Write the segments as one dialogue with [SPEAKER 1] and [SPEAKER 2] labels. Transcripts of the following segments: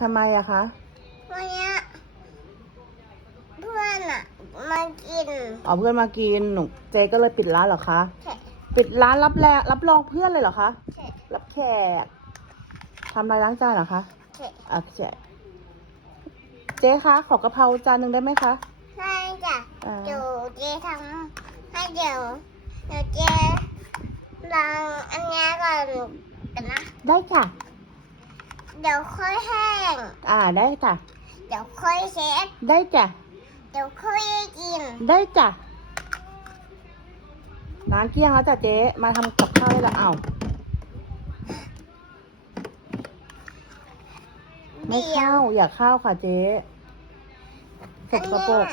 [SPEAKER 1] ทำไมอะคะ
[SPEAKER 2] วันเนี้ยเพื่อนอะมากิน
[SPEAKER 1] อ๋อเพื่อนมากินหนูเจก็เลยปิดร้านเหรอคะ
[SPEAKER 2] ใช่
[SPEAKER 1] ปิดร้านรับแลรับรองเพื่อนเลยเหรอคะ
[SPEAKER 2] ใช่
[SPEAKER 1] รับแขกทำอะไรล้างจานเหรอคะ
[SPEAKER 2] ใช่
[SPEAKER 1] โอเคเจ๊คะขอกะเพราจานหนึ่งได้ไหมคะ
[SPEAKER 2] ใช่จ้ะ
[SPEAKER 1] อ่า
[SPEAKER 2] เดี๋ยวเจ๊ทำให้เดี๋ยวเดี๋ยวเจ๊ล้างอันเนี้ยก่อนกันนะ
[SPEAKER 1] ได้ค่ะ
[SPEAKER 2] เดี๋ยวค่อยแห้ง
[SPEAKER 1] อ่าได้จ้ะ
[SPEAKER 2] เดี๋ยวค่อยเช็ด
[SPEAKER 1] ได้จ้ะ
[SPEAKER 2] เดี๋ยวค่อยกิน
[SPEAKER 1] ได้จ้ะร้านเกลี้ยงแล้วจ้ะเจ๊ มาทำกับข้าวได้ละเอ้าไม่
[SPEAKER 2] เดี๋ยว
[SPEAKER 1] เข้าอยากเข้าวค่ะเจ๊ส
[SPEAKER 2] อั
[SPEAKER 1] ก
[SPEAKER 2] น
[SPEAKER 1] ปร
[SPEAKER 2] เนี้ย
[SPEAKER 1] ก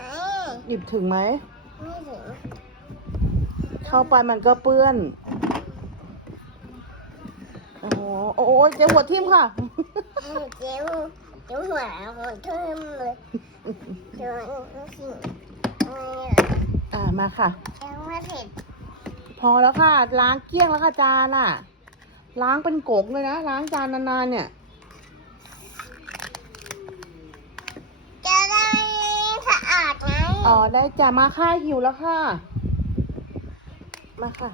[SPEAKER 1] หยิบถึงไหม
[SPEAKER 2] ไม่ถึง
[SPEAKER 1] เข้าไปมันก็เปื้อนโอ้โหโอ้โหเจ๊หัวทิ่มค่ะ
[SPEAKER 2] เจ๊เจ๊หัวหัวทุ่มเลยเดี๋ยวสิอะไรอะ
[SPEAKER 1] อ่ามาค่ะ
[SPEAKER 2] ยังไม่เผ็ด
[SPEAKER 1] พอแล้วค่ะ ล้างเกลี้ยงแล้วค่ะจานอะ ล้างเป็นโกกเลยนะ ล้างจานนานๆเนี่ย
[SPEAKER 2] จะได้สะอาดไง
[SPEAKER 1] อ๋อได้จ้ะมาค่ะหิวแล้วค่ะ มาค่ะ